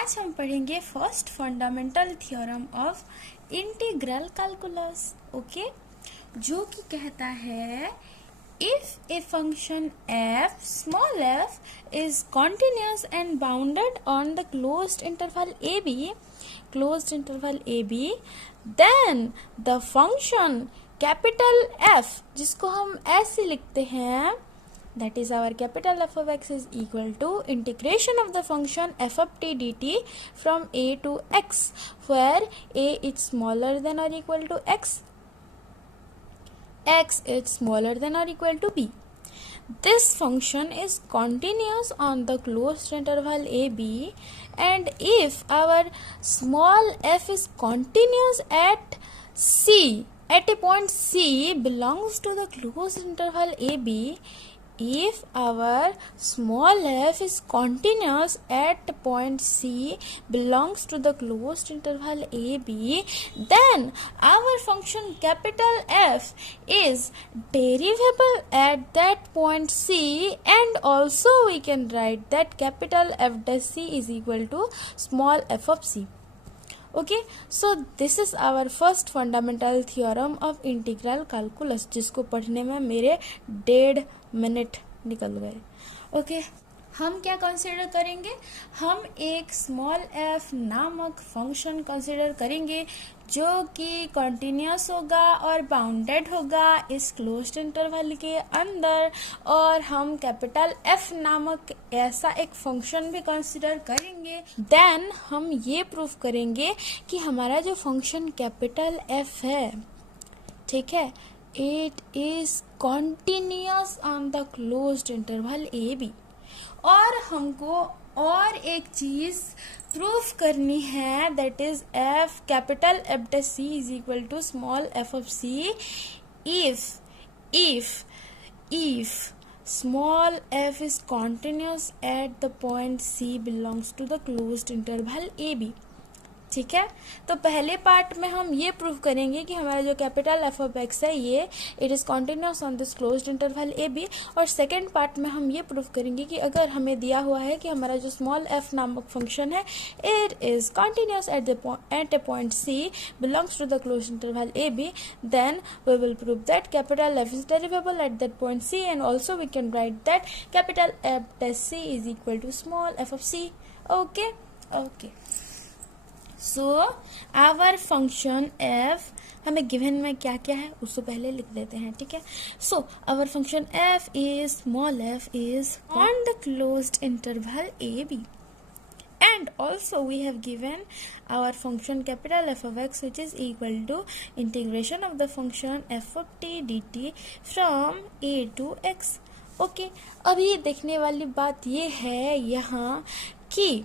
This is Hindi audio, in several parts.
आज हम पढ़ेंगे first fundamental theorem of integral calculus. Okay, जो कि कहता है if a function f small f is continuous and bounded on the closed interval ab, then the function capital F, जिसको हम ऐसे लिखते हैं, that is our capital F of x is equal to integration of the function f of t dt from a to x, where a is smaller than or equal to x is smaller than or equal to b. This function is continuous on the closed interval ab, and if our small f is continuous at c, at a point c belongs to the closed interval ab, if our small f is continuous at point c belongs to the closed interval ab, then our function capital F is derivable at that point c, and also we can write that capital F dash c is equal to small f of c. Okay, so this is our first fundamental theorem of integral calculus, जिसको पढ़ने में मेरे 1.5 मिनट निकल गए. ओके, हम क्या कंसिडर करेंगे? हम एक स्मॉल f नामक फंक्शन कंसिडर करेंगे जो कि कंटिन्यूस होगा और बाउंडेड होगा इस क्लोज्ड इंटरवल के अंदर, और हम कैपिटल f नामक ऐसा एक फंक्शन भी कंसिडर करेंगे. देन हम ये प्रूफ करेंगे कि हमारा जो फंक्शन कैपिटल f है, ठीक है, it is continuous on the closed interval A B. और हमको और एक चीज प्रूफ करनी है, that is F capital F dash C is equal to small F of C if small f is continuous at the point c belongs to the closed interval ab. ठीक है, तो पहले पार्ट में हम ये प्रूव करेंगे कि हमारा जो कैपिटल एफ ऑफ एक्स है ये it is continuous on this closed interval A B. और सेकेंड पार्ट में हम ये प्रूव करेंगे कि अगर हमें दिया हुआ है कि हमारा जो स्मॉल एफ नामक फंक्शन है it is continuous at a point c belongs to the closed interval A b, then we will prove that capital F is derivable at that point c, and also we can write that capital F dash C is equal to small F of c. Okay, so our function f हमें गिवन में क्या क्या है उससे पहले लिख देते हैं. ठीक है, so our function f is small f is on the closed interval a b, and also we have given our function capital F of x, which is equal to integration of the function f of t dt from a to x. Okay, अभी देखने वाली बात ये है यहाँ कि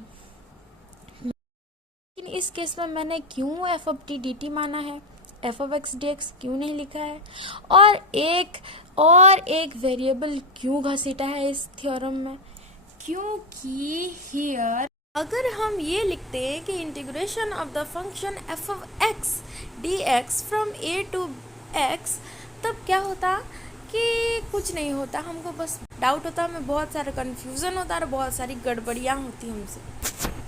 इस केस में मैंने क्यों F of T D T माना है, F of X D x क्यों नहीं लिखा है, और एक वेरिएबल क्यों घसीटा है इस थ्योरम में? क्योंकि हियर अगर हम ये लिखते हैं कि integration of the function F of X D x from A to X, तब क्या होता कि कुछ नहीं होता, हमको बस डाउट होता, हमें बहुत सारा कन्फ्यूज़न होता और बहुत सारी गड़बड़ियाँ होती हमसे.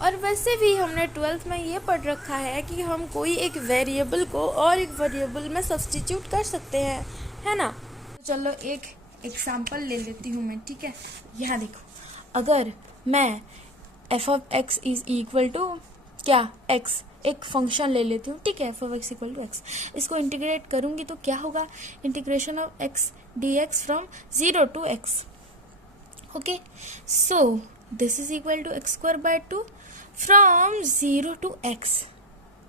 और वैसे भी हमने 12th में ये पढ़ रखा है कि हम कोई एक वेरिएबल को और एक वेरिएबल में सब्स्टिट्यूट कर सकते हैं, है ना. चलो एक एग्जांपल ले लेती हूँ मैं. ठीक है, यहाँ देखो, अगर मैं F of X is equal to क्या एक्स एक फंक्शन ले लेती हूँ. ठीक है, F of X equal to X, इसको इंटीग्रेट करूँगी तो क्या होगा? Integration of X D x from 0 to x. Okay, so this is equal to X square by 2 from 0 to x.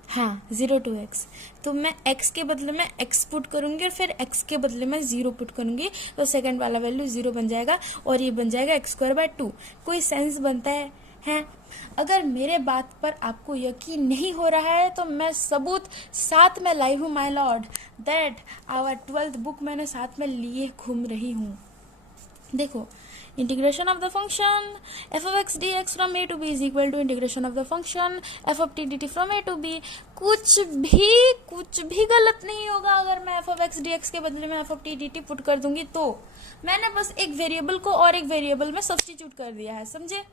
हाँ, 0 to x, तो मैं x के बदले में x पुट करूंगी और फिर x के बदले में 0 पुट करूंगी, तो सेकंड वाला वैल्यू 0 बन जाएगा और ये बन जाएगा एक्स स्क्वायर बाय 2. कोई सेंस बनता है? अगर मेरे बात पर आपको यकीन नहीं हो रहा है तो मैं सबूत साथ में लाई हूँ, my lord, that our 12th book मैंने साथ में लिए घूम रही हूँ. देखो, integration of the function F of X D x from A to B is equal to integration of the function F of T D T from A to B. कुछ भी गलत नहीं होगा अगर मैं F of X D X के बदले में F of T D T put कर दूंगी, तो मैंने बस एक वेरिएबल को और एक वेरिएबल में सब्स्टिट्यूट कर दिया है, समझे?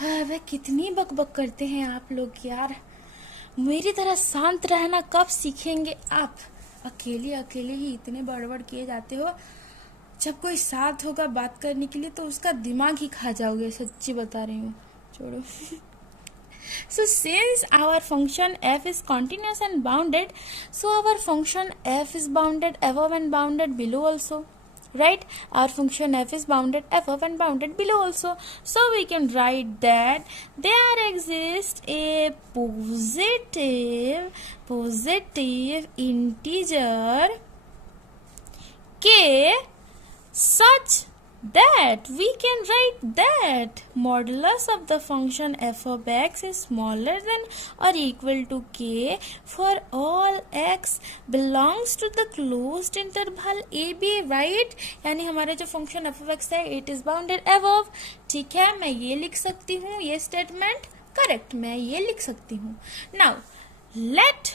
वे कितनी बकबक करते हैं आप लोग यार। मेरी तरह शांत रहना कब सीखेंगे आप? अकेले अकेले ही इतने बड़बड़ किए जाते हो। जब कोई साथ होगा बात करने के लिए तो उसका दिमाग ही खा जाओगे, सच्ची बता रही हूँ। छोड़ो। So since our function f is continuous and bounded, so our function f is bounded above and bounded below also. Right? Our function f is bounded above and bounded below also. So we can write that there exists a positive integer k such that we can write that modulus of the function f of x is smaller than or equal to k for all x belongs to the closed interval ab, right? यानी हमारा जो फंक्शन f of x है it is bounded above। ठीक है, मैं ये लिख सकती हूँ, ये स्टेटमेंट करेक्ट, मैं ये लिख सकती हूँ। Now let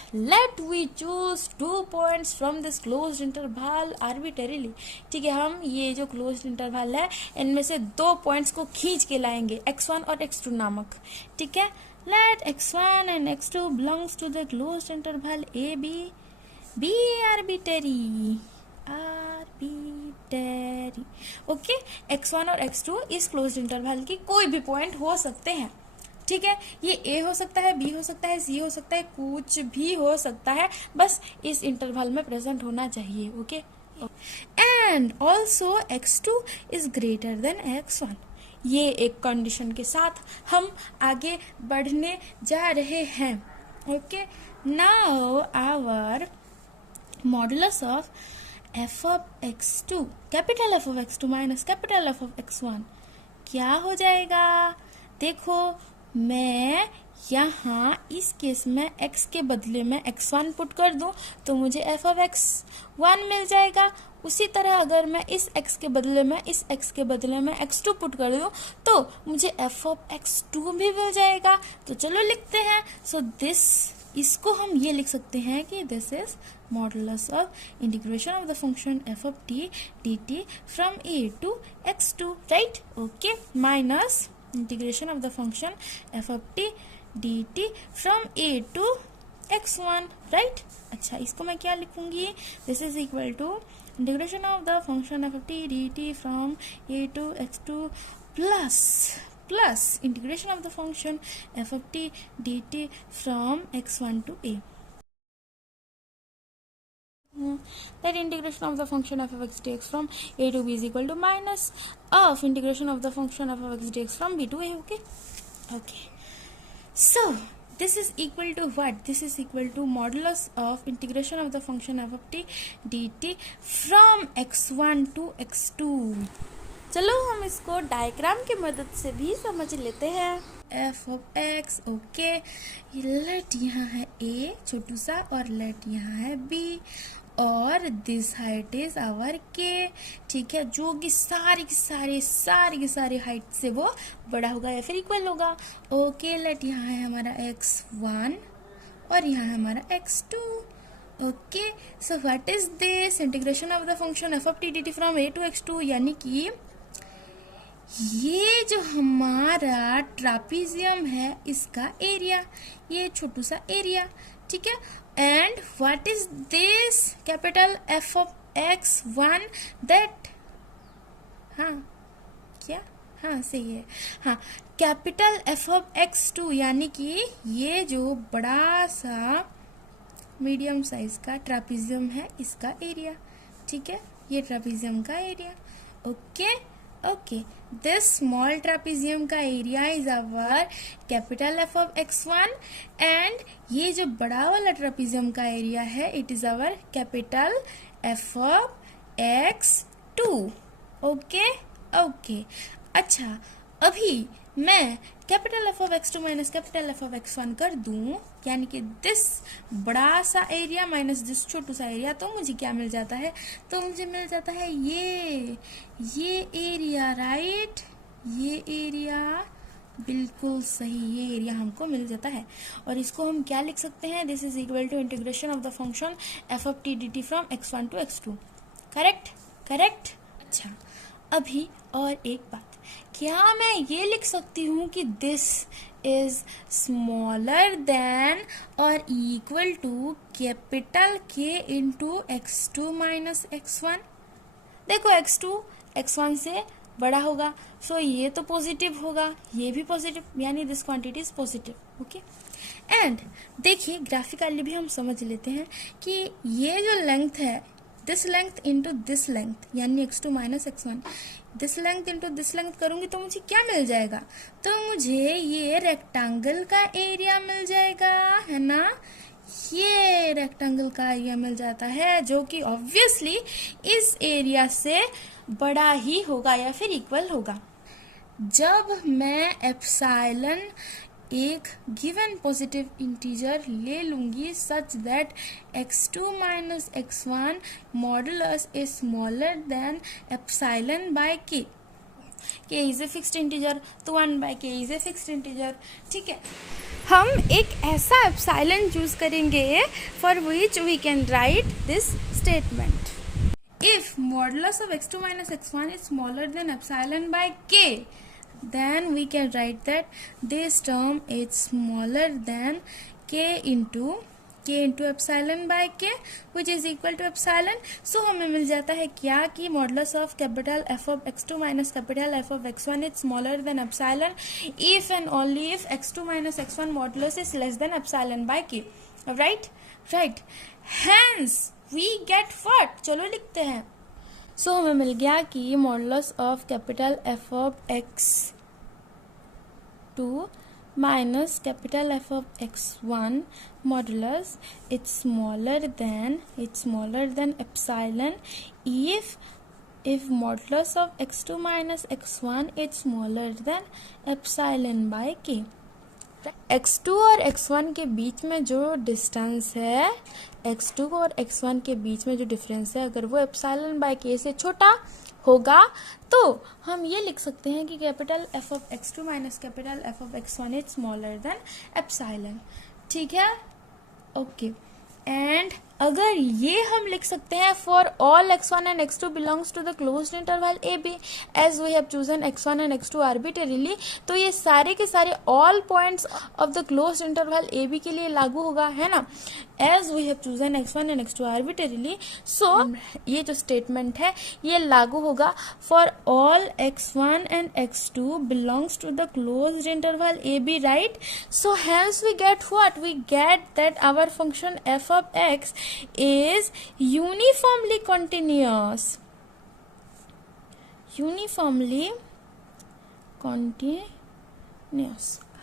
we choose 2 points from this closed interval arbitrarily। ठीक है, हम ये जो closed interval है इनमें से 2 points को खींच के लाएंगे, x1 और x2 नामक। ठीक है, let x1 and x2 belongs to the closed interval a b, be arbitrary। Okay, x1 और x2 इस closed interval की कोई भी पॉइंट हो सकते हैं। ठीक है, ये a हो सकता है, b हो सकता है, c हो सकता है, कुछ भी हो सकता है, बस इस इंटरवल में प्रेजेंट होना चाहिए। Okay, and also x2 is greater than x1। ये एक कंडीशन के साथ हम आगे बढ़ने जा रहे हैं। Okay, now our modulus of f of x2, capital f of x2 minus capital f of x1 क्या हो जाएगा? देखो, मैं यहाँ इस केस में x के बदले में x1 पुट कर दूं तो मुझे f of x1 मिल जाएगा। उसी तरह अगर मैं इस x के बदले में इस x के बदले में x2 पुट कर दूं तो मुझे f of x2 भी मिल जाएगा। तो चलो लिखते हैं। सो दिस, इसको हम ये लिख सकते हैं कि this is modulus of integration of the function f of t dt from a to x2, right? Okay, minus integration of the function f of t dt from a to x1, right? अच्छा, इसको मैं क्या लिखूंगी? This is equal to integration of the function f of t dt from a to x2 plus integration of the function f of t dt from x1 to a। That integration of the function f of x dx from a to b is equal to minus of integration of the function f of x dx from b to a. Okay. So this is equal to what? This is equal to modulus of integration of the function f of t dt from x1 to x2। चलो हम इसको डायग्राम की मदद से भी समझ लेते हैं। f of x, okay, let यहाँ है a छोटू सा और लेट यहाँ है b और this height is our k। ठीक है, जो कि सारी की सारी हाइट से वो बड़ा होगा या फिर इक्वल होगा। ओके, लेट यहाँ है हमारा x1 और यहाँ है हमारा x2। Okay, so what is this? Integration of the function f of t dt from a to x2, यानी कि ये जो हमारा ट्रापीजियम है इसका एरिया, ये छोटू सा एरिया। ठीक है, and what is this? Capital f of x1 that, हाँ क्या, हाँ सही है, हाँ कैपिटल f of x2 यानी कि ये जो बड़ा सा मीडियम साइज का ट्रापीजियम है इसका एरिया। ठीक है, ये ट्रापीजियम का area. Okay okay, this small trapezium का area is our capital f of x1 and ये जो बड़ा वाला ट्रापीजियम का एरिया है it is our capital f of x2। Okay okay, अच्छा अभी मैं capital f of x2 minus capital f of x1 कर दूं, यानी कि दिस बड़ा सा एरिया माइनस दिस छोटू सा एरिया, तो मुझे क्या मिल जाता है? तो मुझे मिल जाता है ये एरिया, राइट? ये एरिया बिल्कुल सही, ये एरिया हमको मिल जाता है। और इसको हम क्या लिख सकते हैं? This is equal to integration of the function f of t dt from x1 to x2। Correct correct. अच्छा, अभी और एक बात, क्या मैं ये लिख सकती हूँ कि दिस इज स्मॉलर देन और इक्वल टू कैपिटल के इंटू x2 माइनस x1? देखो x2 x1 से बड़ा होगा, सो ये तो पॉजिटिव होगा, ये भी पॉजिटिव, यानी this quantity is positive. Okay, and देखिए ग्राफिकली भी हम समझ लेते हैं कि ये जो लेंथ है, this length into this length यानी x2 minus x1, this length into this length करूंगी तो मुझे क्या मिल जाएगा? तो मुझे ये रेक्टेंगल का एरिया मिल जाएगा, है ना? ये रेक्टेंगल का एरिया मिल जाता है, जो कि ऑब्वियसली इस एरिया से बड़ा ही होगा या फिर इक्वल होगा. जब मैं एप्सिलॉन एक गिवन पॉजिटिव इंटीजर ले लूंगी such that x2 minus x1 modulus is smaller than epsilon by k. k is a fixed integer, तो 1 by k is a fixed integer. ठीक है, हम एक ऐसा एप्सिलॉन चूज करेंगे for which we can write this statement. If modulus of x2 minus x1 is smaller than epsilon by k, then we can write that this term is smaller than k into epsilon by k, which is equal to epsilon. So हमें मिल जाता है क्या कि modulus of capital F of x2 minus capital F of x1 is smaller than epsilon if and only if x2 minus x1 modulus is less than epsilon by k. Right? Hence we get what? चलो लिखते हैं. सो हमें मिल गया कि modulus of capital F of x2 minus capital F of x1 modulus it's smaller than epsilon if modulus of x2 minus x1 is smaller than epsilon by k. x2 और x1 के बीच में जो डिस्टेंस है, x2 और x1 के बीच में जो डिफरेंस है, अगर वो एप्सिलॉन बाय k से छोटा होगा तो हम ये लिख सकते हैं कि capital f of x2 minus capital f of x1 is smaller than epsilon. ठीक है, ओके. एंड अगर ये हम लिख सकते हैं for all x1 and x2 belongs to the closed interval A b as we have chosen x1 and x2 arbitrarily, तो ये सारे के सारे all points of the closed interval A b के लिए लागू होगा, है ना? As we have chosen x1 and x2 arbitrarily, so ये जो स्टेटमेंट है ये लागू होगा for all x1 and x2 belongs to the closed interval A B, right? So hence we get what? We get that our function f of x is uniformly continuous.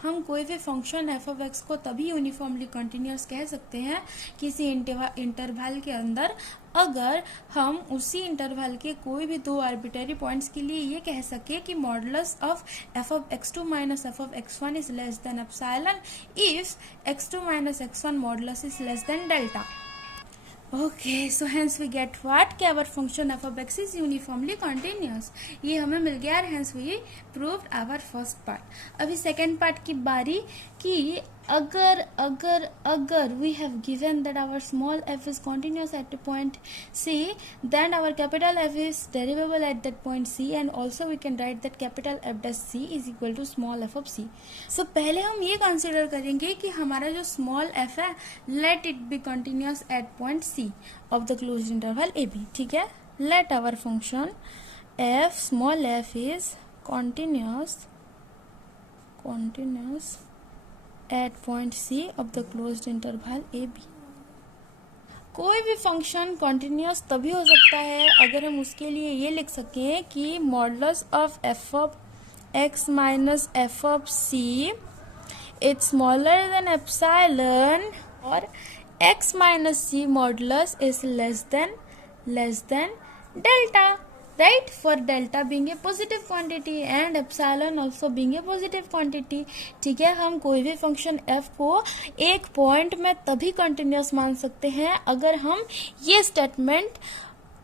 हम कोई भी फंक्शन f of x को तभी यूनिफॉर्मली कंटिन्यूअस कह सकते हैं किसी इंटरवल के अंदर अगर हम उसी इंटरवल के कोई भी दो आर्बिट्ररी पॉइंट्स के लिए ये कह सके कि modulus of f of x2 minus f of x1 is less than epsilon if x2 minus x1 modulus is less than delta. Okay, so hence we get what? कि our function f of x is uniformly continuous. ये हमें मिल गया और hence we proved our first part. अभी second part की बारी कि अगर we have given that our small f is continuous at the point C, then our capital F is derivable at that point C, and also we can write that capital F dash C is equal to small f of C. So पहले हम ये consider करेंगे कि हमारा जो small f है let it be continuous at point C of the closed interval AB. ठीक है, let our function f small f is continuous at point C of the closed interval AB. कोई भी फंक्शन कॉन्टिन्यूस तभी हो सकता है अगर हम उसके लिए ये लिख सकें कि modulus of f of x minus f of c is smaller than epsilon और x minus c modulus is less than delta. Right, for delta being a positive quantity and epsilon also being a positive quantity. ठीक है, हम कोई भी फंक्शन f को एक पॉइंट में तभी कंटिन्यूस मान सकते हैं अगर हम ये स्टेटमेंट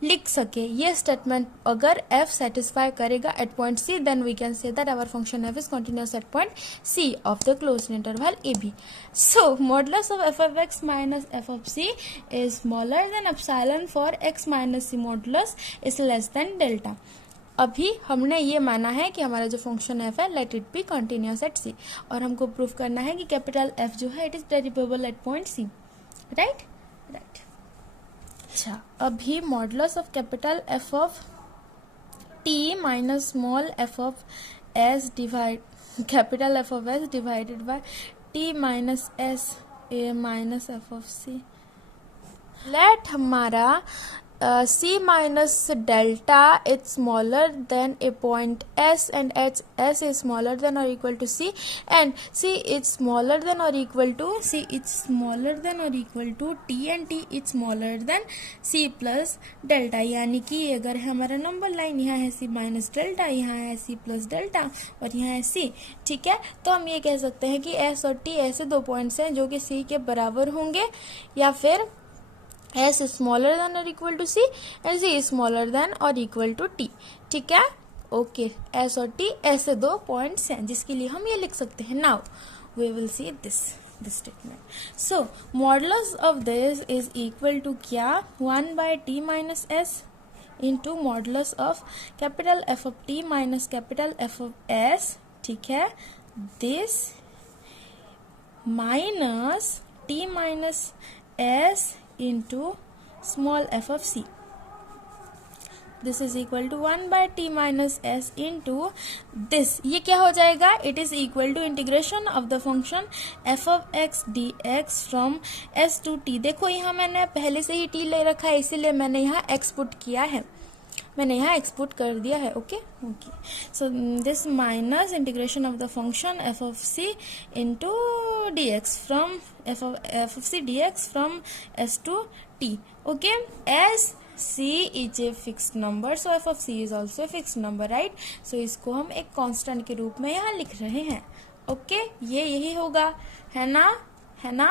लिख सके. ये स्टेटमेंट अगर f सेटिस्फाई करेगा at point c, then we can say that our function f is continuous at point c of the closed interval ab. So modulus of f of x minus f of c is smaller than epsilon for x minus c modulus is less than delta. अभी हमने ये माना है कि हमारा जो फंक्शन एफ है let it be continuous at c, और हमको प्रूफ करना है कि कैपिटल एफ जो है it is derivable at point c, right. अच्छा, अभी modulus of capital F of T minus small F of s divide capital F of S divided by T minus s a minus f of c. Let हमारा c minus delta it's smaller than a point s and s is smaller than or equal to c and c is smaller than or equal to c is smaller than or equal to t and t is smaller than c plus delta, यानी कि अगर हमारा नंबर लाइन यहाँ है c माइनस डेल्टा, यहाँ है c प्लस डेल्टा और यहाँ है c, ठीक है। तो हम ये कह सकते हैं कि s और t ऐसे दो पॉइंट्स हैं जो कि c के बराबर होंगे, या फिर s is smaller than or equal to c and c is smaller than or equal to t, ठीक है। ओके, s और t ऐसे दो पॉइंट्स हैं जिसके लिए हम ये लिख सकते हैं। Now we will see this statement. So modulus of this is equal to क्या, 1 by t minus s into modulus of capital f of t minus capital f of s, ठीक है। This minus t minus s into small f of c. This is equal to 1 by t minus s into this. ये क्या हो जाएगा, it is equal to integration of the function f of x dx from s to t। देखो यहाँ मैंने पहले से ही t ले रखा है, इसीलिए मैंने यहाँ x पुट किया है, मैंने यहाँ एक्सपोर्ट कर दिया है। Okay, so this minus integration of the function F of c into d x from f of c d x from S to t. Okay, s c is a fixed number, so f of c is also a fixed number, right. So इसको हम एक कांस्टेंट के रूप में यहाँ लिख रहे हैं। ओके, ये यही होगा, है ना, है ना।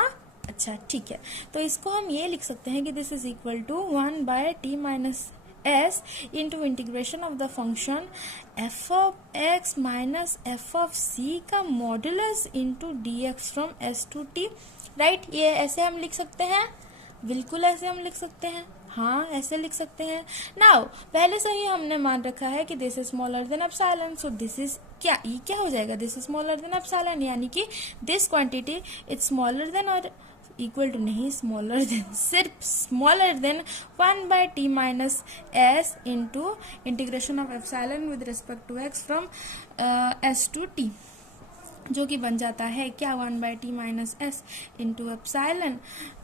अच्छा, ठीक है, तो इसको हम ये लिख सकते हैं कि this is equal to 1 by T minus s into integration of the function f of x minus f of c का modulus into dx from s to t, right. ये ऐसे हम लिख सकते हैं, बिल्कुल ऐसे हम लिख सकते हैं, हाँ ऐसे लिख सकते हैं। नाउ पहले से ही हमने मान रखा है कि this is smaller than epsilon, so this is क्या, ये क्या हो जाएगा, this is smaller than epsilon, यानी कि this quantity is smaller than और इक्वल टू नहीं, स्मॉलर देन, सिर्फ smaller than 1 by T minus S into integration of epsilon with respect to X from S to T, जो कि बन जाता है क्या, 1 by T minus S into epsilon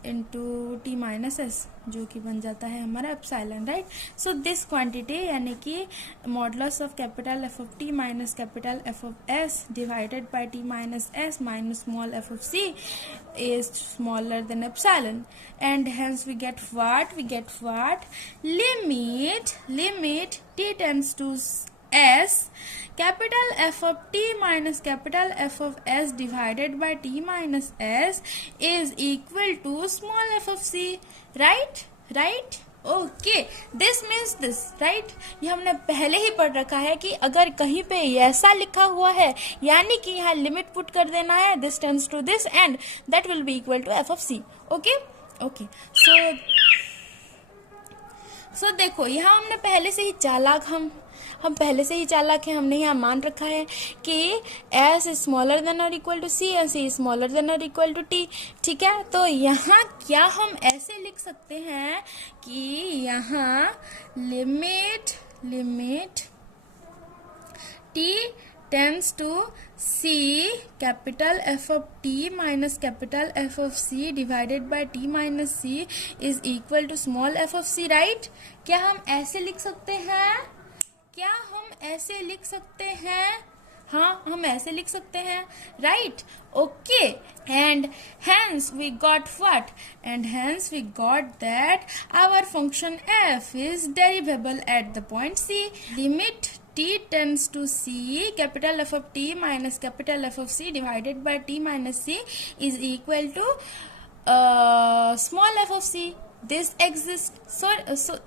into T minus S, जो कि बन जाता है हमारा epsilon, right. So this quantity यानी कि modulus of capital F of T minus capital F of S divided by T minus S minus small F of C is smaller than epsilon, and hence we get what, limit t tends to s capital F of t minus capital F of s divided by t minus s is equal to small f of c, right। Okay, this means this, right. ये हमने पहले ही पढ़ रखा है कि अगर कहीं पे ऐसा लिखा हुआ है यानी कि यहाँ लिमिट पुट कर देना है, this tends to this and that will be equal to f of c. Okay, so देखो यहाँ हमने पहले से ही चालाक, हम पहले से ही चालाक हैं, हमने यहाँ मान रखा है कि s इज स्मॉलर देन और equal to c and c is smaller than और इक्वल टू t, ठीक है। तो यहाँ क्या हम ऐसे लिख सकते हैं कि यहाँ limit t tends to c capital f of t minus capital f of c divided by t minus c is equal to small f of c, right. क्या हम ऐसे लिख सकते हैं, हाँ हम ऐसे लिख सकते हैं, right. Okay, and hence we got what, and hence we got that our function f is derivable at the point c, limit t tends to c capital F of t minus capital F of c divided by t minus c is equal to small f of c. This exists, so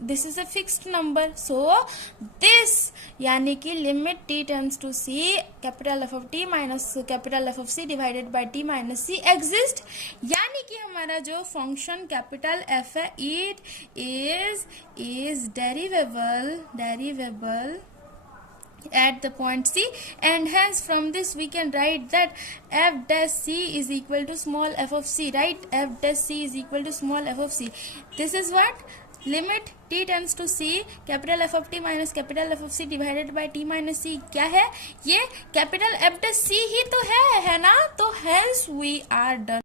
this is a fixed number, so this यानी कि limit t tends to c capital F of t minus capital F of c divided by t minus c exist, यानी कि हमारा जो फंक्शन कैपिटल f है it is derivable at the point C, and hence from this we can write that f dash C is equal to small f of C, right? F dash C is equal to small f of C. This is what limit t tends to C, capital f of t minus capital f of C divided by t minus C क्या है? ये कैपिटल f dash C ही तो है ना? तो hence we are done.